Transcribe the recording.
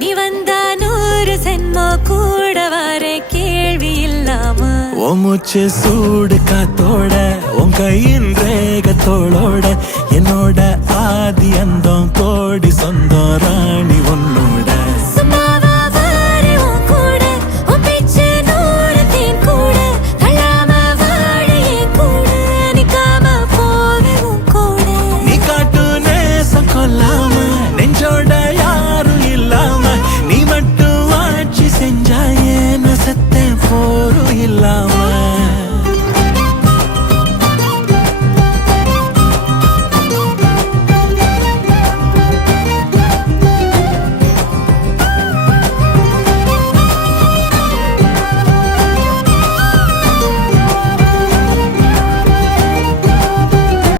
நீ வந்தா 100 சென்மோ கூட வர கேள்வி இல்லாம ஓ மூச்சு சூடு காத்தோட உன் கையின் ரேகத்தோளோட